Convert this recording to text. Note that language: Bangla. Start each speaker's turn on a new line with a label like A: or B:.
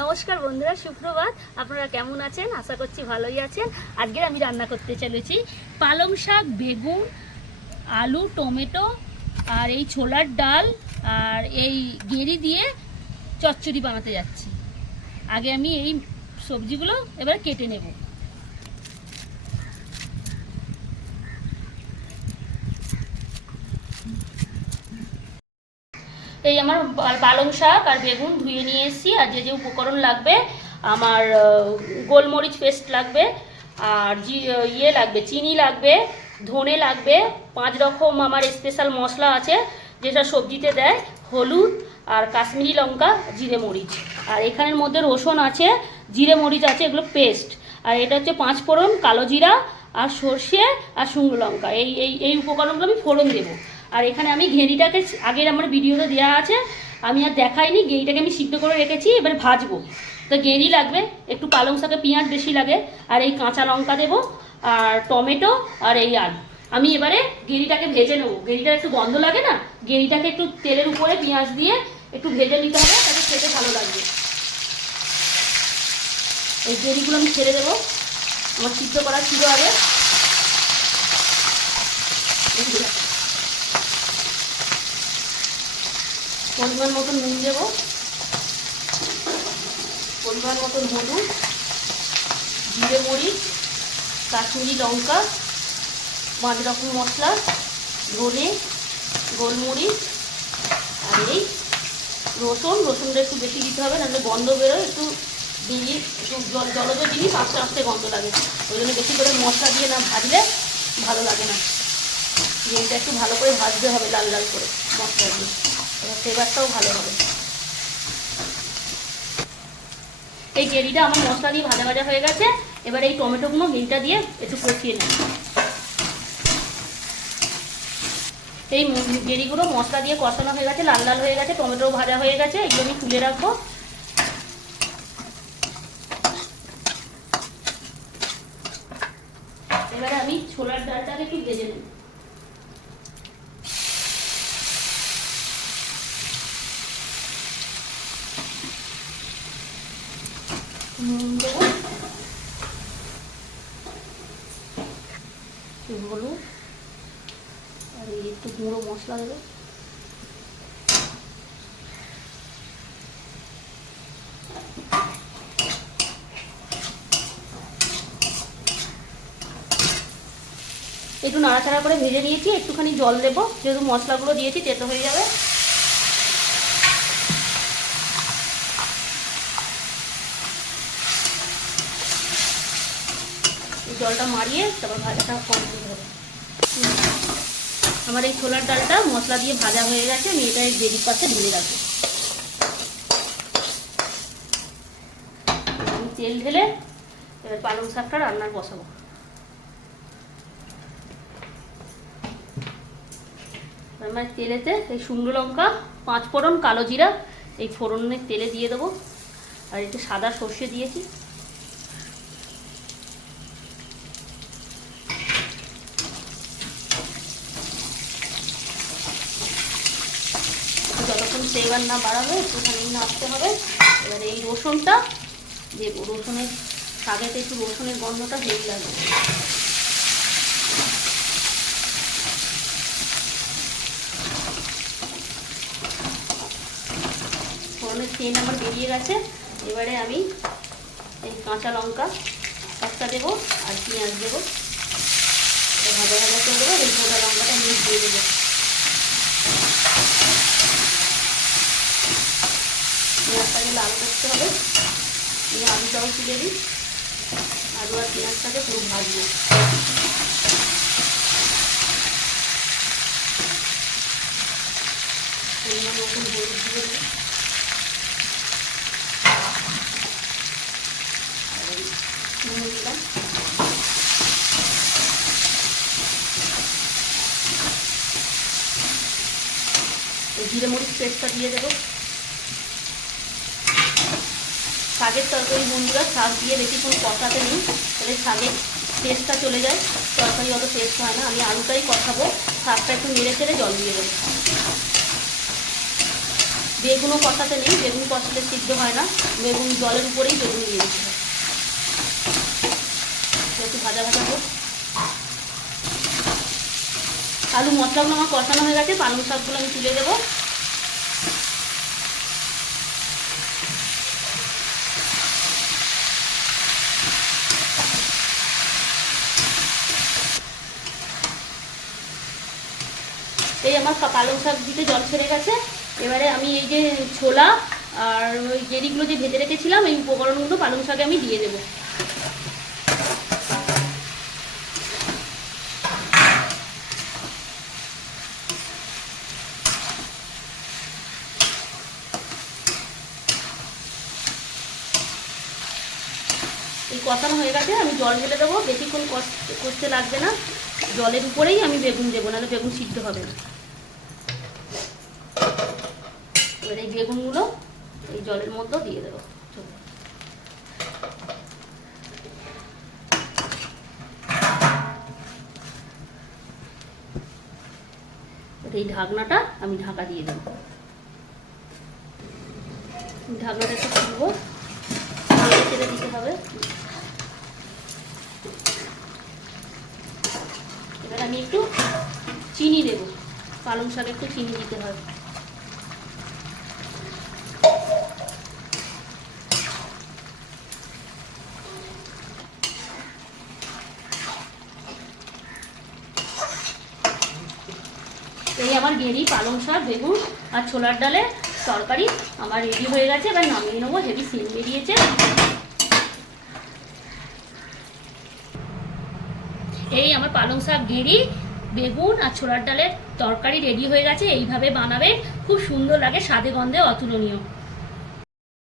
A: নমস্কার বন্ধুরা, সুপ্রভাত। আপনারা কেমন আছেন? আশা করছি ভালোই আছেন। আজকে আমি রান্না করতে চলেছি পালং শাক, বেগুন, আলু, টমেটো আর এই ছোলার ডাল আর এই গেরি দিয়ে চচ্চড়ি বানাতে যাচ্ছি। আগে আমি এই সবজিগুলো এবার কেটে নেব। এই আমার পালং শাক আর বেগুন ধুয়ে নিয়ে এসেছি। আর যে যে উপকরণ লাগবে, আমার গোলমরিচ পেস্ট লাগবে, আর ইয়ে লাগবে, চিনি লাগবে, ধনে লাগবে, পাঁচ রকম আমার স্পেশাল মশলা আছে, যেটা সবজিতে দেয়, হলুদ আর কাশ্মীরি লঙ্কা, জিরে মরিচ। আর এখানের মধ্যে রসুন আছে, জিরে মরিচ আছে, এগুলো পেস্ট। আর এটা হচ্ছে পাঁচ ফোড়ন, কালো জিরা আর সর্ষে আর শুকনো লঙ্কা। এই এই এই উপকরণগুলো আমি ফোড়ন দেবো। আর এখানে আমি ঘেরিটাকে আগের আমার ভিডিওতে দেওয়া আছে, আমি আর দেখাইনি গেরিটাকে আমি সিদ্ধ করে রেখেছি, এবার ভাজবো। তো গেরি লাগবে, একটু পালং শাকে পেঁয়াজ বেশি লাগে, আর এই কাঁচা লঙ্কা দেবো, আর টমেটো, আর এই আলু। আমি এবারে গেরিটাকে ভেজে নেব। গেরিটা একটু গন্ধ লাগে না গেরিটাকে একটু তেলের উপরে পেঁয়াজ দিয়ে একটু ভেজে নিতে হবে তাতে খেতে ভালো লাগবে। এই গেরিগুলো আমি ছেড়ে দেবো। আমার সিদ্ধ করা ছিল আগে এই যে দেখো। পরিমাণ মতন নুন দেবো। পরিমাণ মতন হলুদ, জিরে মরিচ, কাশ্মীরি লঙ্কা, পাঁচ রকম মশলা, ধনে, গোলমরিচ, আর এই রসুন। রসুনটা একটু বেশি দিতে হবে, নাহলে গন্ধ বেরোয়। একটু দিয়ে একটু জল জলজ জিনিস আস্তে আস্তে গন্ধ লাগে। ওই জন্য বেশি করে মশলা দিয়ে না ভাজলে ভালো লাগে না। ডিমটা একটু ভালো করে ভাজতে হবে লাল লাল করে মশলা দিয়ে। ফ্লেভারটাও ভালো হবে। এই গেরিটা আমার মশলা দিয়ে ভাজা ভাজা হয়ে গেছে। এবার এই টমেটোগুলো গেরিটা দিয়ে একটু কষিয়ে নিই। এই গেরিগুলো মশলা দিয়ে কষানো হয়ে গেছে, লাল লাল হয়ে গেছে টমেটো ভাজা হয়ে গেছে, এগুলো আমি তুলে রাখব। এবারে আমি ছোলার ডালটাকে একটু ভেজে নেব নুন হলুদ আর এই একটু গুঁড়ো মশলা দেবো একটু নাড়াচাড়া করে ভেজে নিয়েছি, একটুখানি জল দেবো। যেহেতু মশলাগুলো দিয়েছি, তেতো হয়ে যাবে। জলটা মারিয়ে তারপর ভাজাটা কমপ্লিট হবে। আমার এই ছোলার ডালটা মশলা দিয়ে ভাজা হয়ে গেছে, আমি এটা গ্রেভির পাশে ঢেলে আমি তেল ঢেলে এবার পালং শাকটা রান্নার বসাবো। আমার তেলেতে এই শুকনো লঙ্কা পাঁচ ফোড়ন কালো জিরা, এই ফোড়নের তেলে দিয়ে দেবো। আর একটু সাদা সর্ষে দিয়েছি। ফ্লেভার না বাড়াবে, একটুখানি নাড়তে হবে। এবার এই রসুনটা, যে রসুনের শাকেতে একটু রসুনের গন্ধটা হেভি লাগবে ফোড়নের তেল আমার বেরিয়ে গেছে। এবারে আমি এই কাঁচা লঙ্কা, একটা দেবো আর পেঁয়াজ দেবো। ভাজা ভাজা করে দেবো এই গোটা লঙ্কাটা আমি দিয়ে দেবো পেঁয়াজটাকে লাল করতে হবে। নিয়ে আলুটাও তুলে দিই আলু আর পেঁয়াজটাকে পুরো ভাজবো। দিই জিরে মরিচ পেস্টটা দিয়ে দেবো। শাকের তরকারি বন্ধুরা, শাক দিয়ে বেশিক্ষণ কষাতে নিই, তাহলে শাকের টেস্টটা চলে যায়। তরকারি অত টেস্ট হয় না, আমি আলুটাই কষাবো, শাকটা একটু নেড়ে চেড়ে জল দিয়ে দেবো। বেগুনও কষাতে নেই, বেগুন কষালে সিদ্ধ হয় না, বেগুন জলের উপরেই বেগুন দিয়ে দিতে একটু ভাজা ভাজা হোক। আলু মশলাগুলো আমার কষানো হয়ে গেছে, পালং শাকগুলো আমি তুলে দেবো। আমার পালং শাক দিতে জল ছেড়ে গেছে। এবারে আমি এই যে ছোলা আর ওই গেরিগুলো যে ভেজে রেখেছিলাম, এই উপকরণগুলো পালং শাকে আমি দিয়ে দেবো। এই কষানো হয়ে গেছে, আমি জল ঢেলে দেবো। বেশিক্ষণ কষ- কষতে লাগবে না। জলের উপরেই আমি বেগুন দেবো, নাহলে বেগুন সিদ্ধ হবে না। এবার এই বেগুনগুলো এই জলের মধ্যেও দিয়ে দেবো। এই ঢাকনাটা আমি ঢাকা দিয়ে দেবো। ঢাকনাটা একটু খুলবো। চেড়ে দিতে হবে। এবার আমি একটু চিনি দেবো। পালং শাক একটু চিনি দিতে হবে এই আমার গেরি পালং শাক, বেগুন আর ছোলার ডালে তরকারি আমার রেডি হয়ে গেছে। এবার নামিয়ে নেব হেভি সিম বেরিয়েছে। এই আমার পালং শাক গেরি বেগুন আর ছোলার ডালের তরকারি রেডি হয়ে গেছে। এইভাবে বানাবে খুব সুন্দর লাগে, স্বাদে গন্ধে অতুলনীয়।